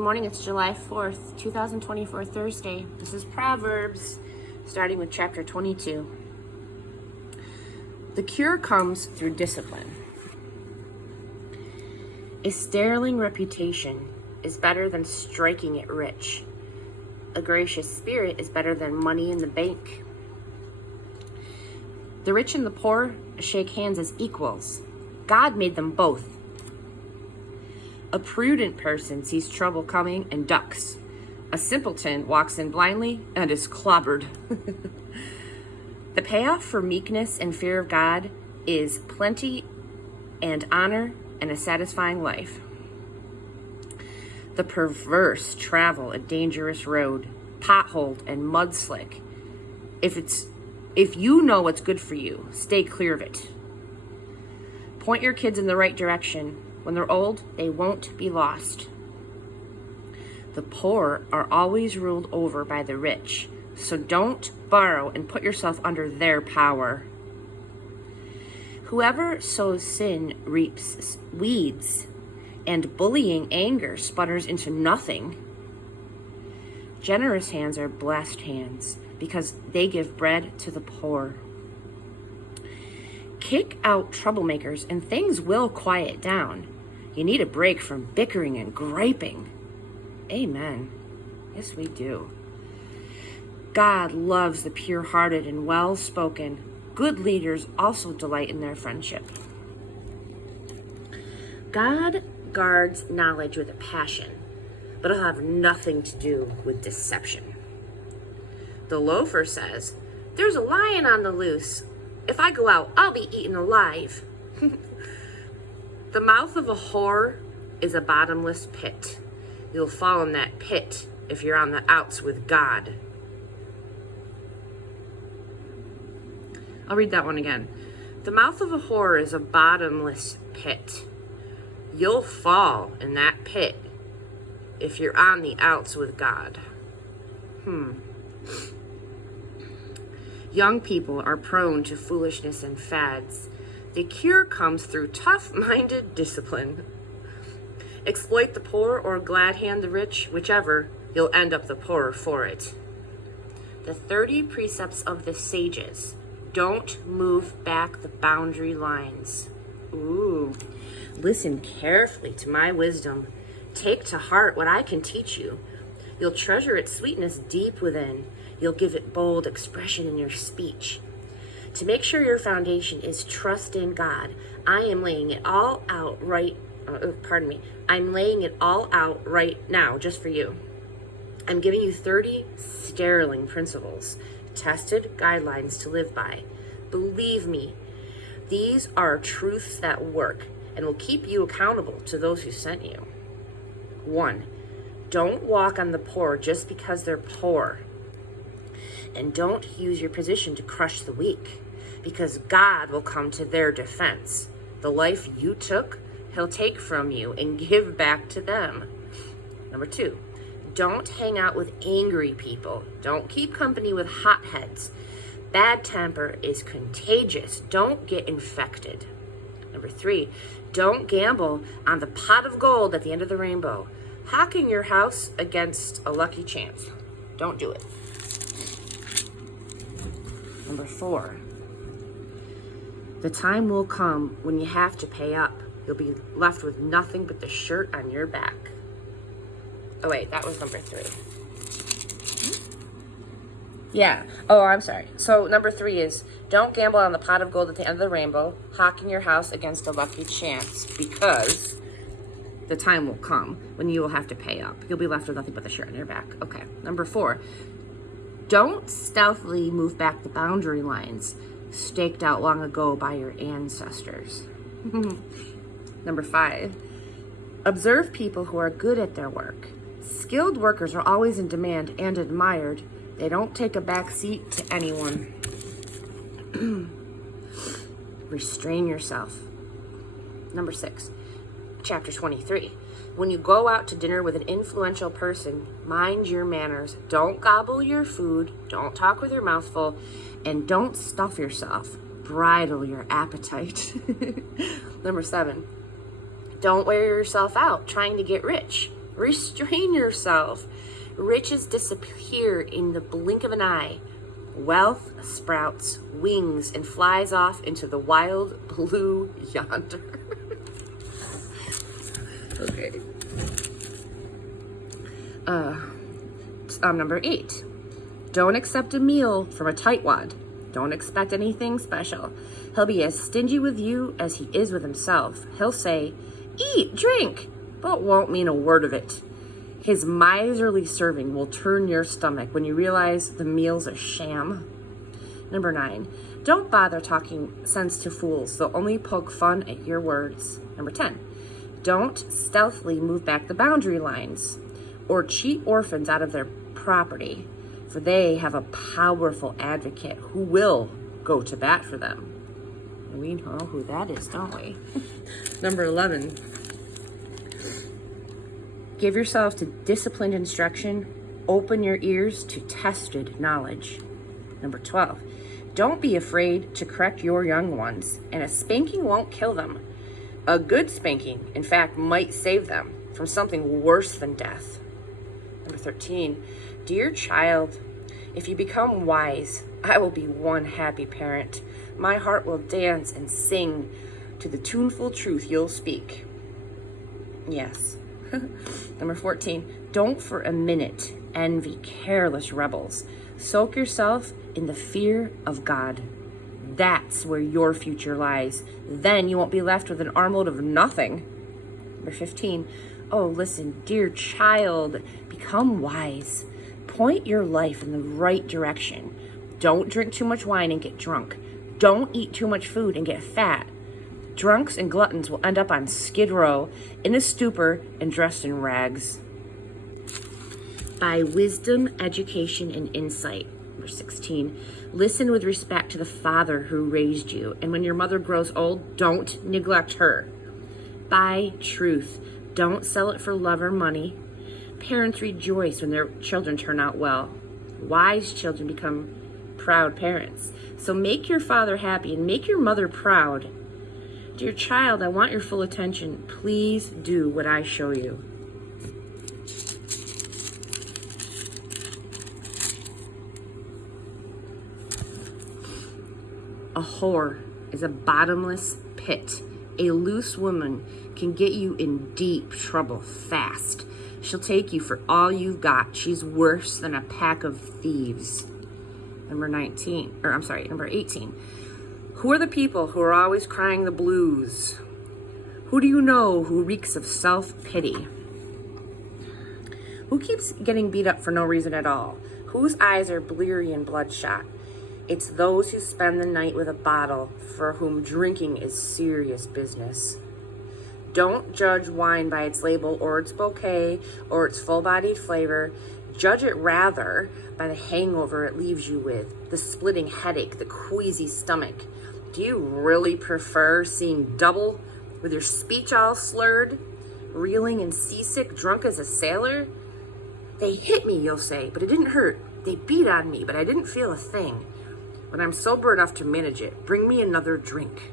Good morning, it's July 4th, 2024, Thursday. This is Proverbs, starting with chapter 22. The cure comes through discipline. A sterling reputation is better than striking it rich. A gracious spirit is better than money in the bank. The rich and the poor shake hands as equals. God made them both. A prudent person sees trouble coming and ducks. A simpleton walks in blindly and is clobbered. The payoff for meekness and fear of God is plenty and honor and a satisfying life. The perverse travel a dangerous road, potholed and mudslick. If you know what's good for you, stay clear of it. Point your kids in the right direction. When they're old, they won't be lost. The poor are always ruled over by the rich, so don't borrow and put yourself under their power. Whoever sows sin reaps weeds, and bullying anger sputters into nothing. Generous hands are blessed hands, because they give bread to the poor. Kick out troublemakers and things will quiet down. You need a break from bickering and griping. Amen. Yes, we do. God loves the pure-hearted and well-spoken. Good leaders also delight in their friendship. God guards knowledge with a passion, but it'll have nothing to do with deception. The loafer says, "There's a lion on the loose. If I go out, I'll be eaten alive." The mouth of a whore is a bottomless pit. You'll fall in that pit if you're on the outs with God. I'll read that one again. The mouth of a whore is a bottomless pit. You'll fall in that pit if you're on the outs with God. Young people are prone to foolishness and fads. The cure comes through tough-minded discipline. Exploit the poor or glad hand the rich, whichever, you'll end up the poorer for it. The 30 precepts of the sages. Don't move back the boundary lines. Ooh. Listen carefully to my wisdom. Take to heart what I can teach you. You'll treasure its sweetness deep within. You'll give it bold expression in your speech. To make sure your foundation is trust in God, I'm laying it all out right now just for you. I'm giving you 30 sterling principles, tested guidelines to live by. Believe me, these are truths that work and will keep you accountable to those who sent you. 1. Don't walk on the poor just because they're poor. And don't use your position to crush the weak, because God will come to their defense. The life you took, he'll take from you and give back to them. 2, don't hang out with angry people. Don't keep company with hotheads. Bad temper is contagious. Don't get infected. 3, don't gamble on the pot of gold at the end of the rainbow. Hawking your house against a lucky chance. Don't do it. 4, the time will come when you have to pay up. You'll be left with nothing but the shirt on your back. Oh wait, that was 3. Yeah. Oh, I'm sorry. So 3 is don't gamble on the pot of gold at the end of the rainbow, hawking your house against a lucky chance, because the time will come when you will have to pay up. You'll be left with nothing but the shirt on your back. Okay. 4, don't stealthily move back the boundary lines staked out long ago by your ancestors. 5, observe people who are good at their work. Skilled workers are always in demand and admired. They don't take a back seat to anyone. Restrain yourself. 6, chapter 23. When you go out to dinner with an influential person, mind your manners. Don't gobble your food. Don't talk with your mouth full. And don't stuff yourself. Bridle your appetite. 7, don't wear yourself out trying to get rich. Restrain yourself. Riches disappear in the blink of an eye. Wealth sprouts wings and flies off into the wild blue yonder. Okay. Number 8. Don't accept a meal from a tightwad. Don't expect anything special. He'll be as stingy with you as he is with himself. He'll say, eat, drink, but won't mean a word of it. His miserly serving will turn your stomach when you realize the meal's a sham. Number 9. Don't bother talking sense to fools. They'll only poke fun at your words. Number 10. Don't stealthily move back the boundary lines or cheat orphans out of their property, for they have a powerful advocate who will go to bat for them. We know who that is, don't we? Number 11. Give yourself to disciplined instruction. Open your ears to tested knowledge. Number 12. Don't be afraid to correct your young ones, and a spanking won't kill them. A good spanking, in fact, might save them from something worse than death. Number 13. Dear child, if you become wise, I will be one happy parent. My heart will dance and sing to the tuneful truth you'll speak. Yes. Number 14. Don't for a minute envy careless rebels. Soak yourself in the fear of God. That's where your future lies. Then you won't be left with an armload of nothing. Number 15. Oh, listen, dear child, become wise. Point your life in the right direction. Don't drink too much wine and get drunk. Don't eat too much food and get fat. Drunks and gluttons will end up on Skid Row, in a stupor, and dressed in rags. By wisdom, education, and insight. Number 16. Listen with respect to the father who raised you, and when your mother grows old, don't neglect her. Buy truth. Don't sell it for love or money. Parents rejoice when their children turn out well. Wise children become proud parents. So make your father happy and make your mother proud. Dear child, I want your full attention. Please do what I show you. A whore is a bottomless pit. A loose woman can get you in deep trouble fast. She'll take you for all you've got. She's worse than a pack of thieves. Number 18. Who are the people who are always crying the blues? Who do you know who reeks of self-pity? Who keeps getting beat up for no reason at all? Whose eyes are bleary and bloodshot? It's those who spend the night with a bottle, for whom drinking is serious business. Don't judge wine by its label or its bouquet or its full-bodied flavor. Judge it rather by the hangover it leaves you with, the splitting headache, the queasy stomach. Do you really prefer seeing double with your speech all slurred, reeling and seasick, drunk as a sailor? They hit me, you'll say, but it didn't hurt. They beat on me, but I didn't feel a thing. When I'm sober enough to manage it, bring me another drink.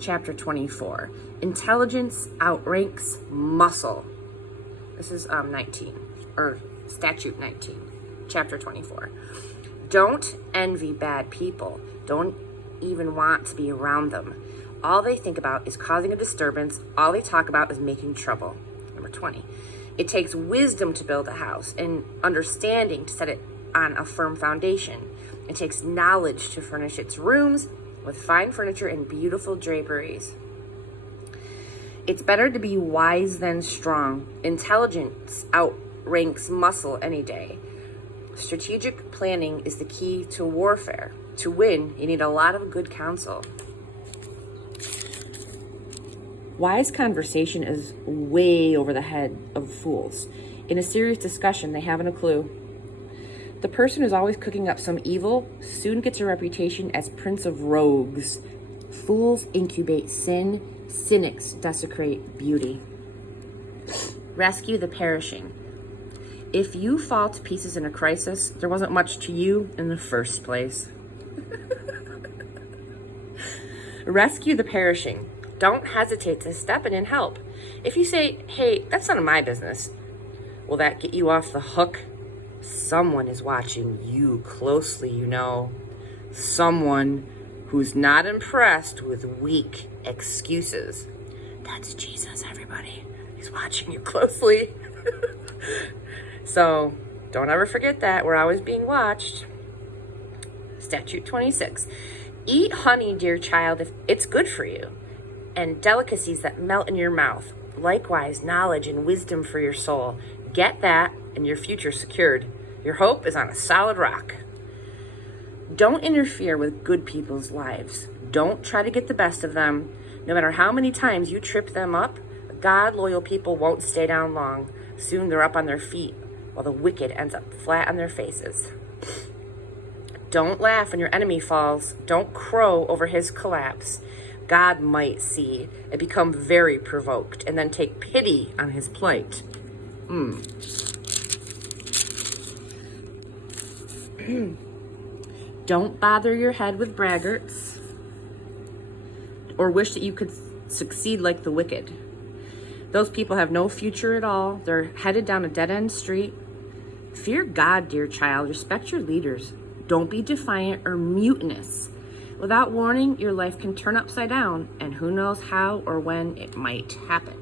Chapter 24. Intelligence outranks muscle. This is statute 19, chapter 24. Don't envy bad people. Don't even want to be around them. All they think about is causing a disturbance. All they talk about is making trouble. Number 20. It takes wisdom to build a house and understanding to set it on a firm foundation. It takes knowledge to furnish its rooms with fine furniture and beautiful draperies. It's better to be wise than strong. Intelligence outranks muscle any day. Strategic planning is the key to warfare. To win, you need a lot of good counsel. Wise conversation is way over the head of fools. In a serious discussion, they haven't a clue. The person who's always cooking up some evil soon gets a reputation as prince of rogues. Fools incubate sin. Cynics desecrate beauty. Rescue the perishing. If you fall to pieces in a crisis, there wasn't much to you in the first place. Rescue the perishing. Don't hesitate to step in and help. If you say, hey, that's none of my business, will that get you off the hook? Someone is watching you closely, you know. Someone who's not impressed with weak excuses. That's Jesus, everybody. He's watching you closely. So don't ever forget that. We're always being watched. Statute 26. Eat honey, dear child, if it's good for you, and delicacies that melt in your mouth. Likewise, knowledge and wisdom for your soul. Get that, and your future secured. Your hope is on a solid rock. Don't interfere with good people's lives. Don't try to get the best of them. No matter how many times you trip them up, God-loyal people won't stay down long. Soon they're up on their feet, while the wicked ends up flat on their faces. Don't laugh when your enemy falls. Don't crow over his collapse. God might see and become very provoked and then take pity on his plight. Don't bother your head with braggarts or wish that you could succeed like the wicked. Those people have no future at all. They're headed down a dead-end street. Fear God, dear child. Respect your leaders. Don't be defiant or mutinous. Without warning, your life can turn upside down, and who knows how or when it might happen.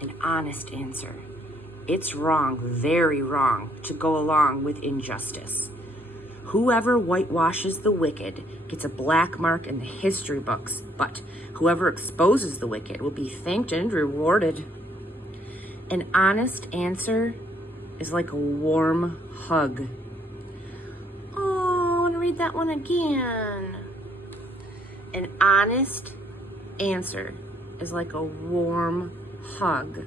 An honest answer. It's wrong, very wrong, to go along with injustice. Whoever whitewashes the wicked gets a black mark in the history books, but whoever exposes the wicked will be thanked and rewarded. An honest answer is like a warm hug. Oh, I want to read that one again. An honest answer is like a warm hug.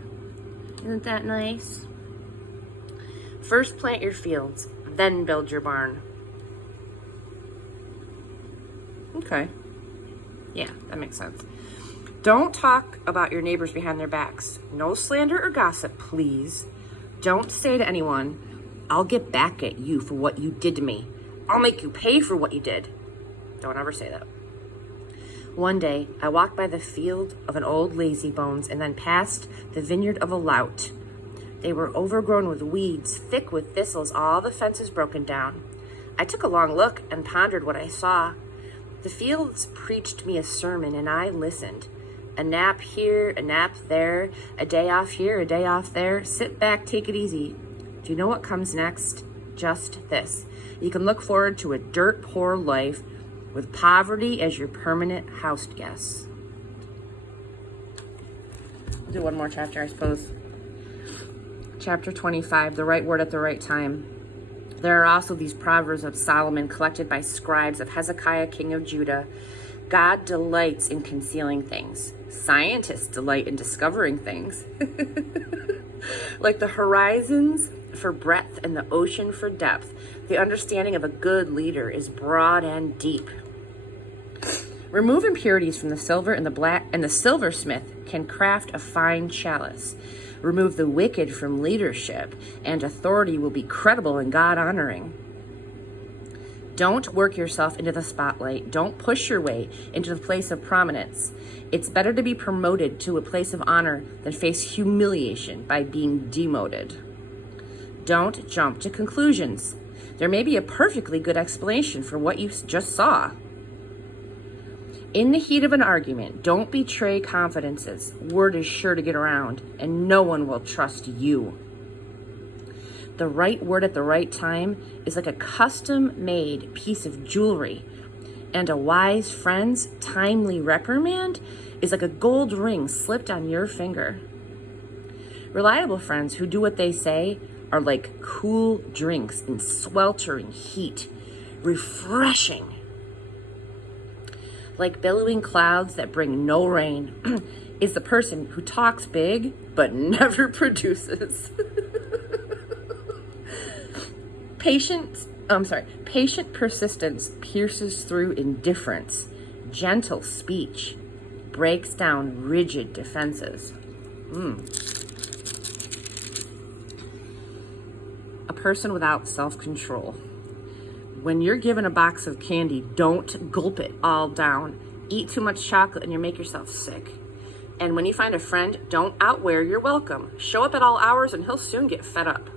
Isn't that nice? First plant your fields, then build your barn. Okay. Yeah, that makes sense. Don't talk about your neighbors behind their backs. No slander or gossip, please. Don't say to anyone, I'll get back at you for what you did to me. I'll make you pay for what you did. Don't ever say that. One day, I walked by the field of an old lazybones and then past the vineyard of a lout. They were overgrown with weeds, thick with thistles, all the fences broken down. I took a long look and pondered what I saw. The fields preached me a sermon, and I listened. A nap here, a nap there, a day off here, a day off there. Sit back, take it easy. Do you know what comes next? Just this. You can look forward to a dirt-poor life with poverty as your permanent house guest. I'll do one more chapter, I suppose. Chapter 25, the right word at the right time. There are also these Proverbs of Solomon collected by scribes of Hezekiah, king of Judah. God delights in concealing things. Scientists delight in discovering things. Like the horizons for breadth and the ocean for depth, the understanding of a good leader is broad and deep. Remove impurities from the silver and the black, and the silversmith can craft a fine chalice. Remove the wicked from leadership, and authority will be credible and God-honoring. Don't work yourself into the spotlight. Don't push your way into the place of prominence. It's better to be promoted to a place of honor than face humiliation by being demoted. Don't jump to conclusions. There may be a perfectly good explanation for what you just saw. In the heat of an argument, don't betray confidences. Word is sure to get around, and no one will trust you. The right word at the right time is like a custom-made piece of jewelry, and a wise friend's timely reprimand is like a gold ring slipped on your finger. Reliable friends who do what they say are like cool drinks in sweltering heat, refreshing. Like billowing clouds that bring no rain is the person who talks big but never produces. Patient persistence pierces through indifference. Gentle speech breaks down rigid defenses. A person without self-control. When you're given a box of candy, don't gulp it all down. eat too much chocolate and you make yourself sick. And when you find a friend, don't outwear your welcome. Show up at all hours and he'll soon get fed up.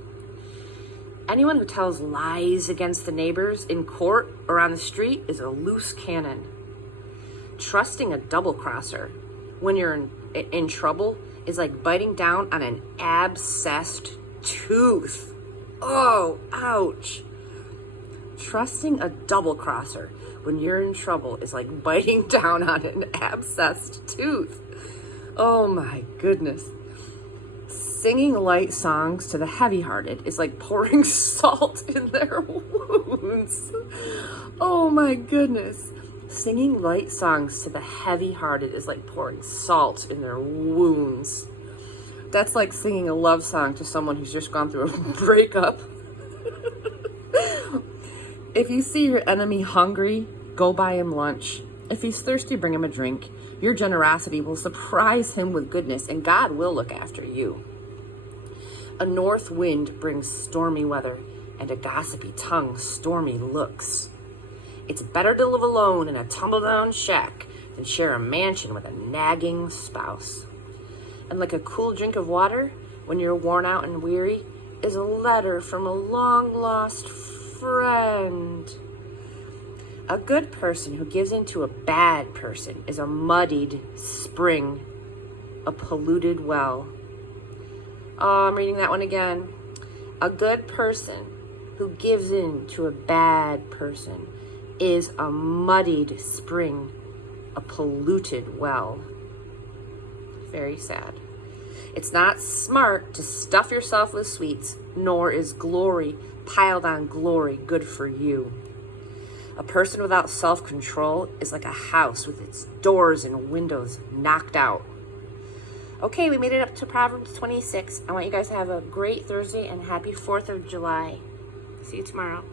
Anyone who tells lies against the neighbors in court or on the street is a loose cannon. Trusting a double-crosser when you're in trouble is like biting down on an abscessed tooth. Oh, ouch. Trusting a double-crosser when you're in trouble is like biting down on an abscessed tooth. Oh my goodness. Singing light songs to the heavy-hearted is like pouring salt in their wounds. Oh my goodness. Singing light songs to the heavy-hearted is like pouring salt in their wounds. That's like singing a love song to someone who's just gone through a breakup. If you see your enemy hungry, go buy him lunch. If he's thirsty, bring him a drink. Your generosity will surprise him with goodness, and God will look after you. A north wind brings stormy weather, and a gossipy tongue stormy looks. It's better to live alone in a tumble-down shack than share a mansion with a nagging spouse. And like a cool drink of water, when you're worn out and weary, is a letter from a long-lost friend. A good person who gives in to a bad person is a muddied spring, a polluted well. Oh, I'm reading that one again. A good person who gives in to a bad person is a muddied spring, a polluted well. Very sad. It's not smart to stuff yourself with sweets, nor is glory piled on glory good for you. A person without self-control is like a house with its doors and windows knocked out. Okay, we made it up to Proverbs 26. I want you guys to have a great Thursday and happy 4th of July. See you tomorrow.